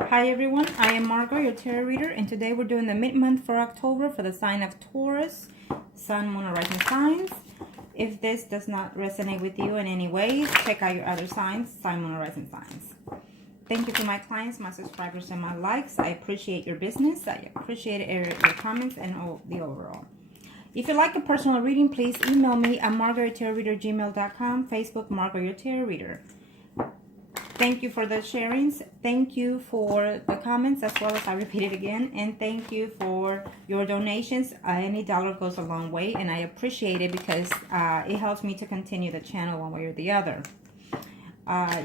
Hi everyone, I am Margo, your tarot reader, and today we're doing the mid-month for October for the sign of Taurus, Sun, Moon, or Rising signs. If this does not resonate with you in any way, check out your other signs, Sun, Moon, or Rising signs. Thank you to my clients, my subscribers, and my likes. I appreciate your business. I appreciate your comments and the overall. If you'd like a personal reading, please email me at margourtarotreader@gmail.com, Facebook, Margo, your tarot reader. Thank you for the sharings. Thank you for the comments, as well as I repeat it again. And thank you for your donations. Any dollar goes a long way, and I appreciate it because it helps me to continue the channel one way or the other.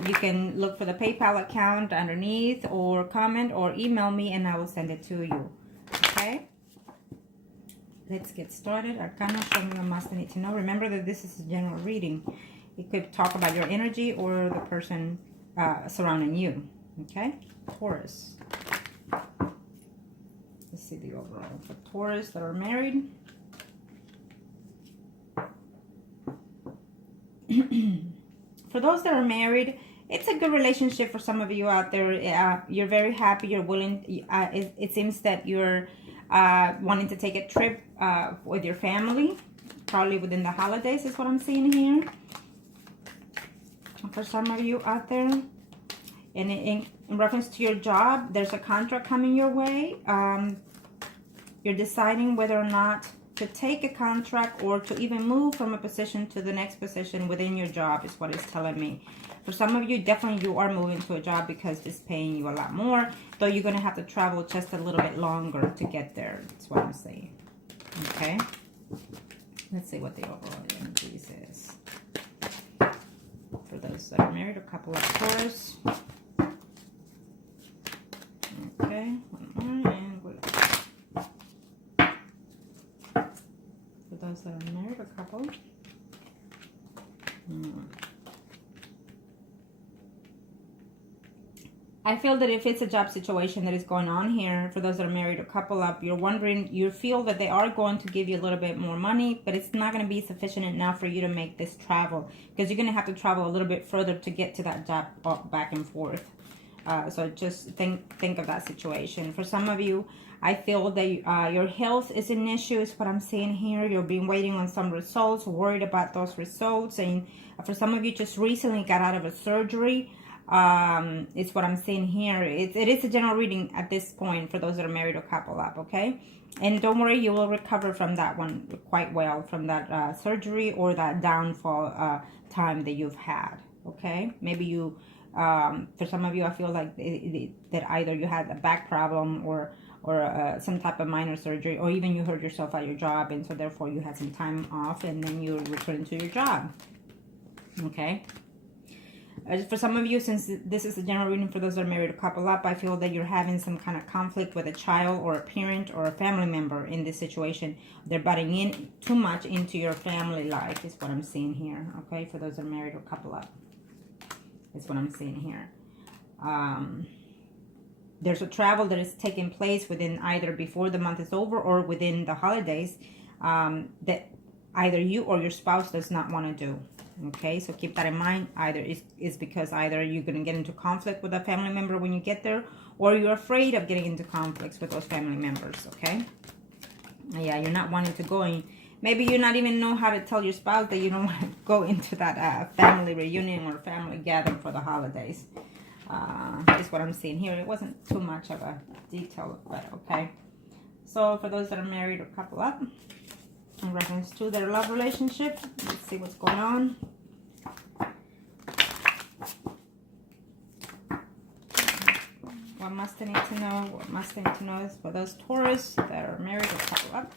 You can look for the PayPal account underneath, or comment or email me, and I will send it to you. Okay? Let's get started. Arcana, show me what must I need to know. Remember that this is a general reading. It could talk about your energy or the person surrounding you. Okay, Taurus. Let's see the overall for Taurus that are married. For those that are married, it's a good relationship for some of you out there. You're very happy. You're willing. It seems that you're wanting to take a trip with your family, probably within the holidays is what I'm seeing here. For some of you out there, and in reference to your job, there's a contract coming your way. You're deciding whether or not to take a contract or to even move from a position to the next position within your job is what it's telling me. For some of you, definitely you are moving to a job because it's paying you a lot more, though you're going to have to travel just a little bit longer to get there. That's what I'm saying. Okay? Let's see what the overall energy is. For those that are married, a couple of Taurus. Okay, one more, and we'll... For those that are married, a couple. I feel that if it's a job situation that is going on here, for those that are married, a couple up, you're wondering, you feel that they are going to give you a little bit more money, but it's not going to be sufficient enough for you to make this travel, because you're going to have to travel a little bit further to get to that job back and forth. So just think of that situation. For some of you, I feel that your health is an issue, is what I'm seeing here. You've been waiting on some results, worried about those results. And for some of you, just recently got out of a surgery. It's what I'm seeing here. It is a general reading at this point for those that are married or couple up, okay? And don't worry, you will recover from that one quite well, from that surgery or that downfall time that you've had, okay? Maybe you... for some of you, I feel like that either you had a back problem or some type of minor surgery, or even you hurt yourself at your job, and so therefore you had some time off, and then you return to your job. Okay. For some of you, since this is a general reading for those that are married or couple up, I feel that you're having some kind of conflict with a child or a parent or a family member in this situation. They're butting in too much into your family life is what I'm seeing here. Okay, for those that are married or couple up. That's what I'm seeing here. There's a travel that is taking place within either before the month is over or within the holidays that either you or your spouse does not want to do. Okay, so keep that in mind. Either it's because either you're going to get into conflict with a family member when you get there, or you're afraid of getting into conflicts with those family members. Okay, yeah, you're not wanting to go in. Maybe you not even know how to tell your spouse that you don't want to go into that family reunion or family gathering for the holidays. Is what I'm seeing here. It wasn't too much of a detail, but okay. So for those that are married or couple up, in reference to their love relationship, let's see what's going on. What must I need to know? What must I need to know is for those Taurus that are married or couple up.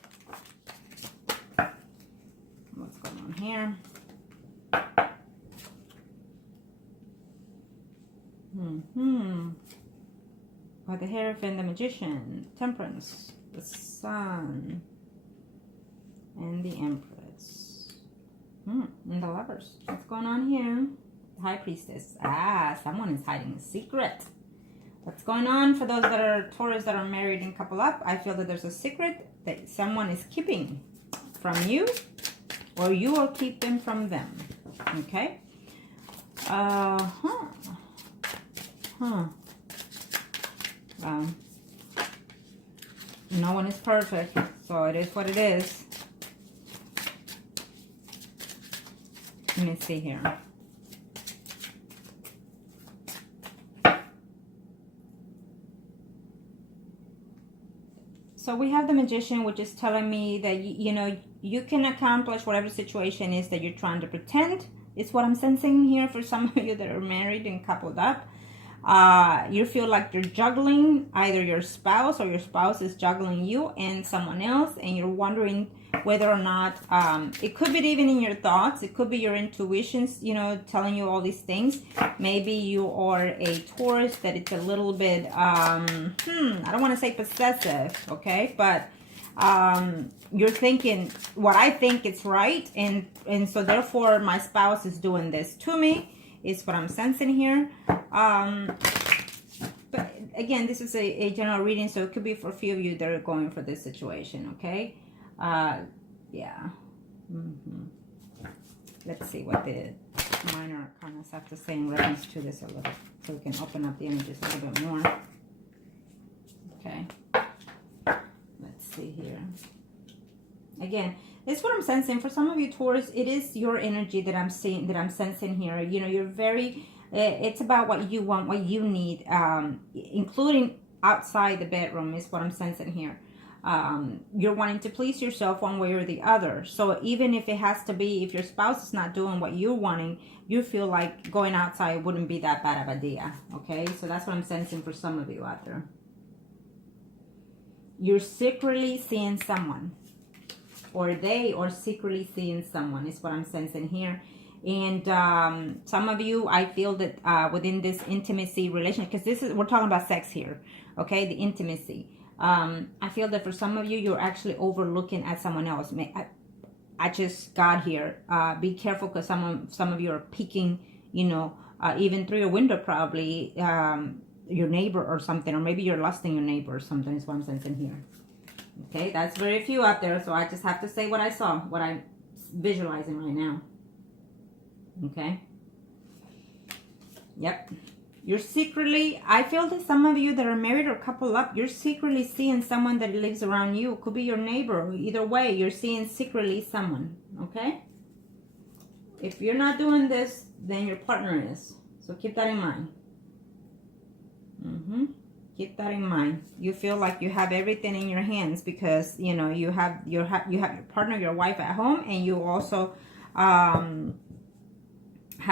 What's going on here? By the Hierophant, the Magician, Temperance, the Sun, and the Empress. And the Lovers. What's going on here? The High Priestess. Someone is hiding a secret. What's going on for those that are Taurus that are married and couple up? I feel that there's a secret that someone is keeping from you, or you will keep them from them. Okay? No one is perfect, so it is what it is. Let me see here. So we have the Magician, which is telling me that, you know, you can accomplish whatever situation is that you're trying to pretend. It's what I'm sensing here for some of you that are married and coupled up. You feel like you're juggling either your spouse, or your spouse is juggling you and someone else, and you're wondering whether or not, it could be even in your thoughts, it could be your intuitions, you know, telling you all these things. Maybe you are a Taurus that it's a little bit, I don't want to say possessive, okay, but you're thinking what I think it's right, and so therefore my spouse is doing this to me, is what I'm sensing here. But again, this is a general reading, so it could be for a few of you that are going for this situation, okay? Yeah. Let's see what the minor arcanas have to say in reference to this a little, so we can open up the images a little bit more. Okay. Let's see here. Again, this is what I'm sensing. For some of you, Taurus, it is your energy that I'm seeing, that I'm sensing here. You know, you're very, it's about what you want, what you need, including outside the bedroom is what I'm sensing here. You're wanting to please yourself one way or the other. So even if it has to be, if your spouse is not doing what you're wanting, you feel like going outside wouldn't be that bad of an idea. Okay, so that's what I'm sensing for some of you out there. You're secretly seeing someone, or they are secretly seeing someone, is what I'm sensing here. And some of you, I feel that within this intimacy relation, because this is, we're talking about sex here, okay, the intimacy. I feel that for some of you, you're actually overlooking at someone else. I just got here. Be careful, because some of you are peeking, you know, even through your window, probably your neighbor or something, or maybe you're lusting your neighbor or something, is what I'm sensing here. Okay, that's very few out there, so I just have to say what I saw, what I'm visualizing right now. Okay. Yep. You're secretly, I feel that some of you that are married or couple up, you're secretly seeing someone that lives around you. It could be your neighbor. Either way, you're seeing secretly someone. Okay. If you're not doing this, then your partner is. So keep that in mind. Keep that in mind. You feel like you have everything in your hands, because you know you have your partner, your wife at home, and you also have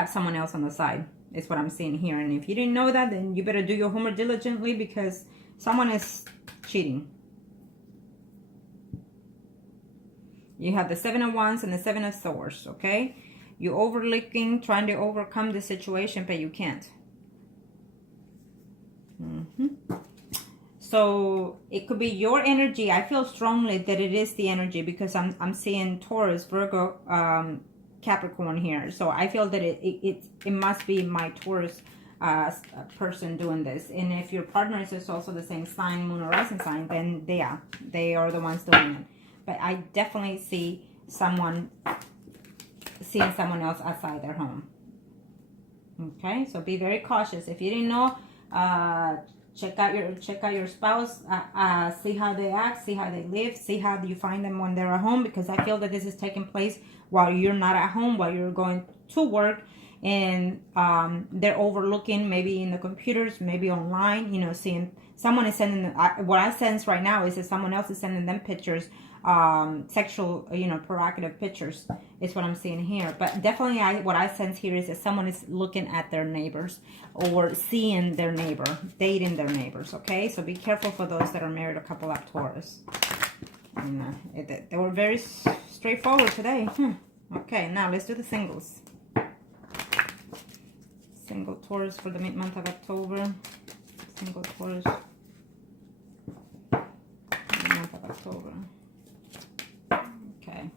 someone else on the side. Is what I'm seeing here. And if you didn't know that, then you better do your homework diligently, because someone is cheating. You have the Seven of Wands and the Seven of Swords. Okay, you're overlooking, trying to overcome the situation, but you can't. So it could be your energy. I feel strongly that it is the energy, because I'm seeing Taurus, Virgo, Capricorn here. So I feel that it must be my Taurus person doing this. And if your partner is also the same sign, moon or rising sign, then they are the ones doing it. But I definitely see someone seeing someone else outside their home. Okay, so be very cautious. If you didn't know, check out your spouse, see how they act, see how they live, see how you find them when they're at home, because I feel that this is taking place while you're not at home, while you're going to work, and they're overlooking, maybe in the computers, maybe online, you know, seeing someone is sending them, what I sense right now is that someone else is sending them pictures, sexual, you know, provocative pictures is what I'm seeing here. But definitely what I sense here is that someone is looking at their neighbors, or seeing their neighbor, dating their neighbors. Okay, so be careful for those that are married or couple up, Taurus. And, they were very straightforward today. Okay, now let's do the singles. Single Taurus for the month of October. Single Taurus for the month of October. Okay.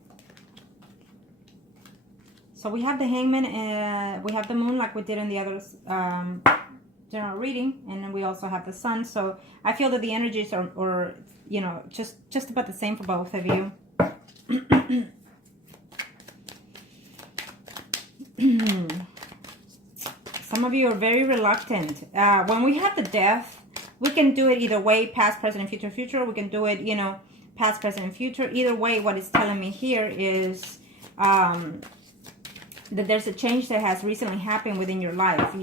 So we have the Hangman, and we have the Moon, like we did in the other general reading, and then we also have the Sun. So I feel that the energies are you know, just about the same for both of you. Some of you are very reluctant. When we have the Death, We can do it either way, past, present, and future, future. We can do it, you know, past, present, and future. Either way, what it's telling me here is that there's a change that has recently happened within your life.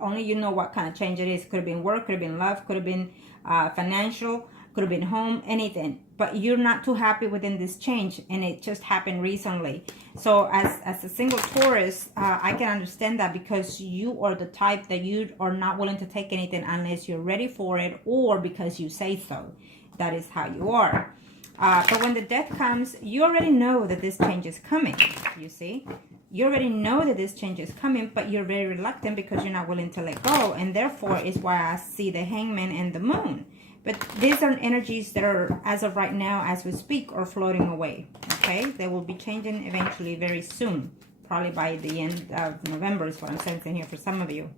Only you know what kind of change it is. Could have been work, could have been love, could have been financial, could have been home, anything. But you're not too happy within this change, and it just happened recently. So as a single Taurus, I can understand that, because you are the type that you are not willing to take anything unless you're ready for it, or because you say so. That is how you are. But when the death comes, you already know that this change is coming, you see. You already know that this change is coming, but you're very reluctant because you're not willing to let go. And therefore is why I see the Hangman and the Moon. But these are energies that are, as of right now, as we speak, are floating away. Okay? They will be changing eventually very soon. Probably by the end of November is what I'm sensing here for some of you.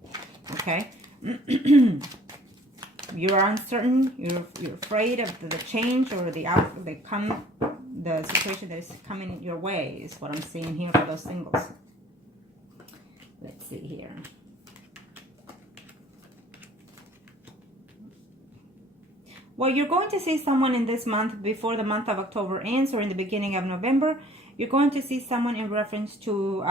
Okay? You are uncertain. You're afraid of the change or the situation that is coming your way is what I'm seeing here for those singles. Let's see here. Well, you're going to see someone in this month before the month of October ends, or in the beginning of November. You're going to see someone in reference to,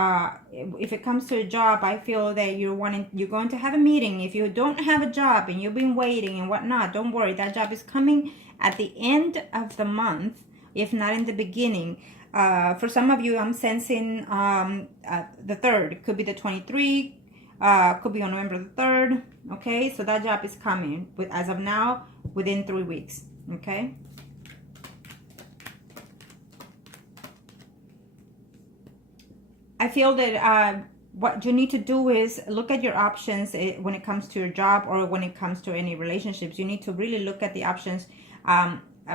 if it comes to a job, I feel that you're going to have a meeting. If you don't have a job and you've been waiting and whatnot, don't worry. That job is coming at the end of the month, if not in the beginning. For some of you, I'm sensing the 3rd. It could be the 23, could be on November the 3rd. Okay, so that job is coming, as of now, within 3 weeks. Okay. I feel that what you need to do is look at your options when it comes to your job, or when it comes to any relationships. You need to really look at the options,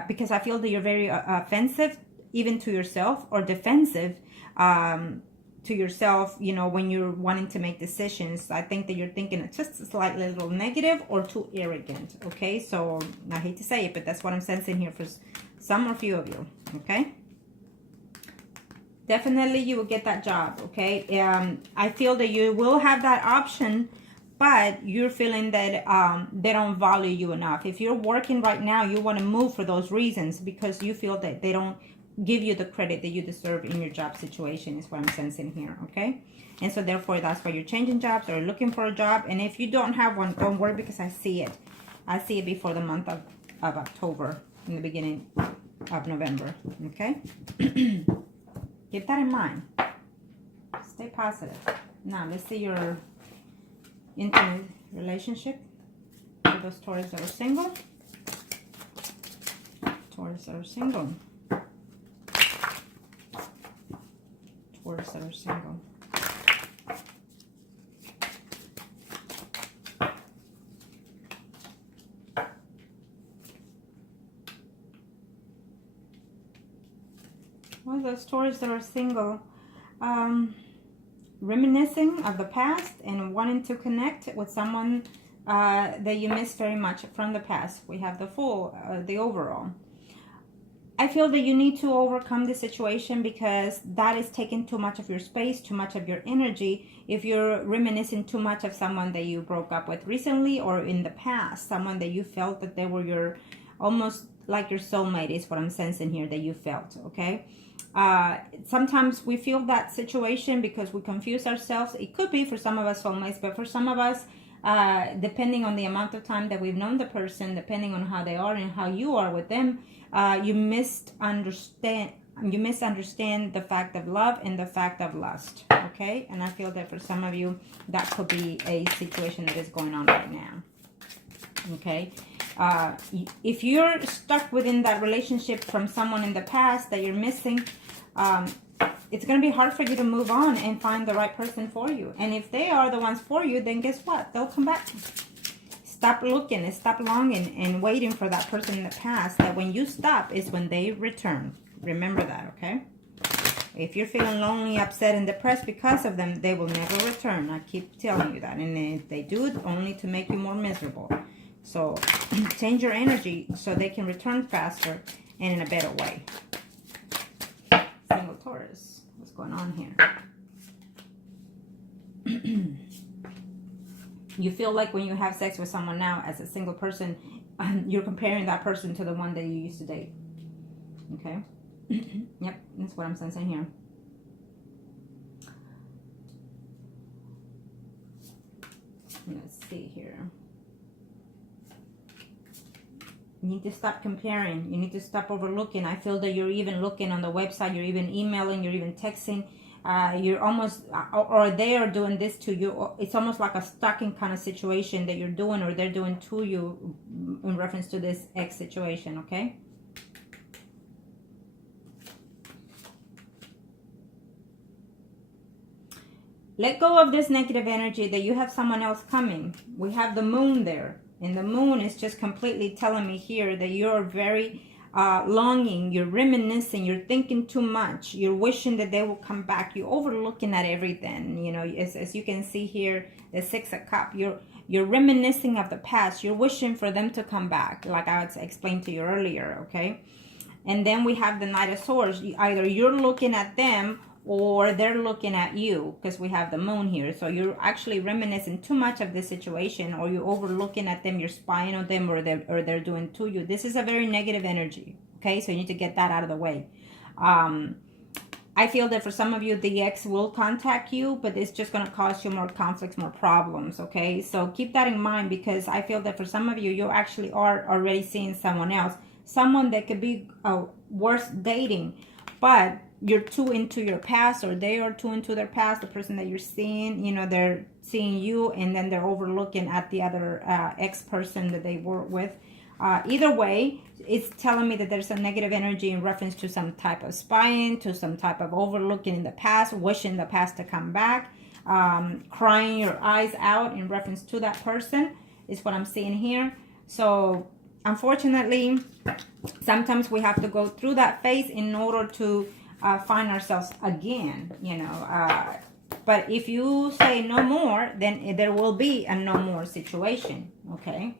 because I feel that you're very offensive even to yourself, or defensive to yourself, you know, when you're wanting to make decisions. I think that you're thinking just slightly a little negative or too arrogant. Okay, so I hate to say it, but that's what I'm sensing here for some or few of you. Okay, definitely you will get that job. Okay, I feel that you will have that option, but you're feeling that they don't value you enough. If you're working right now, you want to move for those reasons, because you feel that they don't give you the credit that you deserve in your job situation, is what I'm sensing here. Okay, and so therefore that's why you're changing jobs or looking for a job. And if you don't have one, don't worry, because I see it before the month of October, in the beginning of November. Okay. Keep that in mind. Stay positive. Now let's see your intimate relationship for those Taurus that are single. Taurus that are single. Taurus that are single. Well, those Taurus that are single, reminiscing of the past and wanting to connect with someone that you miss very much from the past. We have the Fool, the overall. I feel that you need to overcome the situation, because that is taking too much of your space, too much of your energy. If you're reminiscing too much of someone that you broke up with recently or in the past, someone that you felt that they were your, almost like your soulmate, is what I'm sensing here, that you felt. Okay. Sometimes we feel that situation because we confuse ourselves. It could be for some of us soulmates, but for some of us, depending on the amount of time that we've known the person, depending on how they are and how you are with them, you misunderstand the fact of love and the fact of lust. Okay, and I feel that for some of you, that could be a situation that is going on right now. Okay, if you're stuck within that relationship from someone in the past that you're missing, it's going to be hard for you to move on and find the right person for you. And if they are the ones for you, then guess what? They'll come back. Stop looking and stop longing and waiting for that person in the past. That when you stop is when they return. Remember that, okay? If you're feeling lonely, upset, and depressed because of them, they will never return. I keep telling you that. And if they do it, only to make you more miserable. So change your energy so they can return faster and in a better way. Single Taurus, what's going on here? You feel like when you have sex with someone now as a single person, you're comparing that person to the one that you used to date. Okay? Yep, that's what I'm sensing here. Let's see here. You need to stop comparing. You need to stop overlooking. I feel that you're even looking on the website. You're even emailing. You're even texting. You're almost, or they are doing this to you. It's almost like a stalking kind of situation that you're doing, or they're doing to you in reference to this ex situation, okay? Let go of this negative energy that you have someone else coming. We have the moon there. And the moon is just completely telling me here that you're very longing, you're reminiscing, you're thinking too much, you're wishing that they will come back, you're overlooking at everything. You know, as you can see here, the Six of Cups, you're reminiscing of the past, you're wishing for them to come back, like I explained to you earlier, okay? And then we have the Knight of Swords. Either you're looking at them or they're looking at you, because we have the moon here. So you're actually reminiscing too much of this situation, or you're overlooking at them, you're spying on them, or they're doing to you. This is a very negative energy, okay? So you need to get that out of the way. I feel that for some of you, the ex will contact you, but it's just going to cause you more conflicts, more problems, okay? So keep that in mind, because I feel that for some of you, you actually are already seeing someone else, someone that could be worth dating, but you're too into your past, or they are too into their past. The person that you're seeing, you know, they're seeing you, and then they're overlooking at the other ex-person that they were with. Either way, it's telling me that there's a negative energy in reference to some type of spying, to some type of overlooking in the past, wishing the past to come back, crying your eyes out in reference to that person is what I'm seeing here. So unfortunately, sometimes we have to go through that phase in order to find ourselves again, you know. But if you say no more, then there will be a no more situation, okay?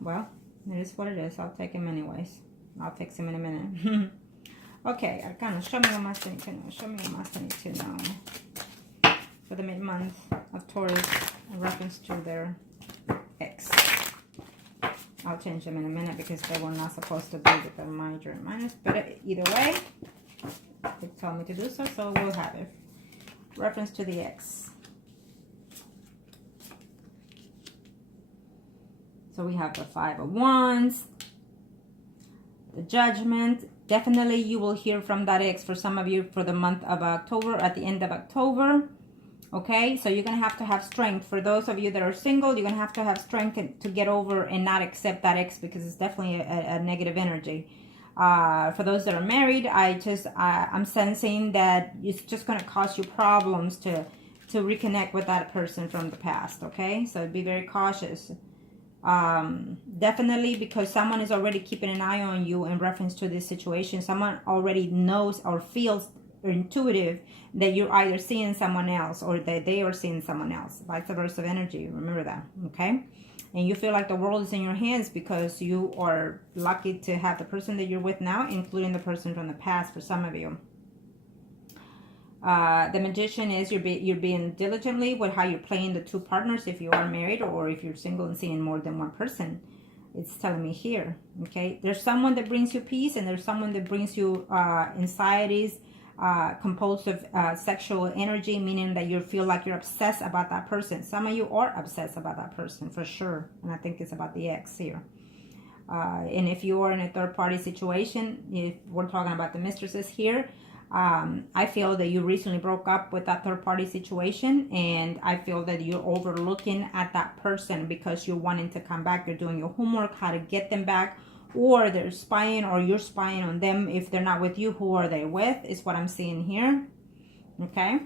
Well, it is what it is. I'll take him anyways. I'll fix him in a minute. Okay, Arcana, show me what Master need to know. Show me what Master need to know for the mid-month of Taurus in reference to their ex. I'll change them in a minute because they were not supposed to be with the major and minus. But either way, they told me to do so, so we'll have it. Reference to the ex. So we have the Five of Wands, the Judgment. Definitely you will hear from that ex for some of you for the month of October, at the end of October. Okay, so you're going to have strength. For those of you that are single, you're going to have strength to get over and not accept that ex, because it's definitely a negative energy. For those that are married, I'm sensing that it's just going to cause you problems to reconnect with that person from the past. Okay, so be very cautious. Definitely, because someone is already keeping an eye on you in reference to this situation. Someone already knows or feels intuitive that you're either seeing someone else or that they are seeing someone else. Vice versa of energy. Remember that, okay? And you feel like the world is in your hands because you are lucky to have the person that you're with now, including the person from the past for some of you. The Magician is you're being diligently with how you're playing the two partners, if you are married or if you're single and seeing more than one person. It's telling me here, okay? There's someone that brings you peace, and there's someone that brings you anxieties, compulsive sexual energy, meaning that you feel like you're obsessed about that person. Some of you are obsessed about that person for sure, and I think it's about the ex here. And if you are in a third-party situation, if we're talking about the mistresses here, I feel that you recently broke up with that third-party situation, and I feel that you're overlooking at that person because you're wanting to come back. You're doing your homework, how to get them back, or they're spying, or you're spying on them. If they're not with you, who are they with, is what I'm seeing here. Okay,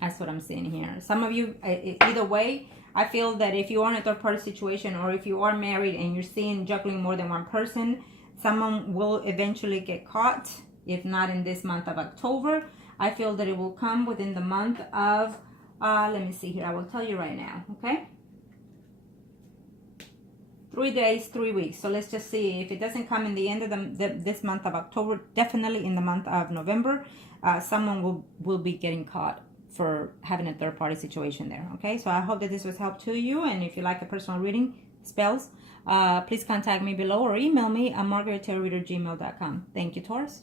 that's what I'm seeing here. Some of you, either way, I feel that if you are in a third-party situation, or if you are married and you're seeing juggling more than one person, someone will eventually get caught. If not in this month of October, I feel that it will come within the month of, let me see here, I will tell you right now, okay? 3 days, 3 weeks. So let's just see. If it doesn't come in the end of this month of October, definitely in the month of November, someone will be getting caught. for having a third-party situation there. Okay, so I hope that this was help to you, and if you like a personal reading, spells, please contact me below or email me at margourtarotreader@gmail.com. Thank you, Taurus.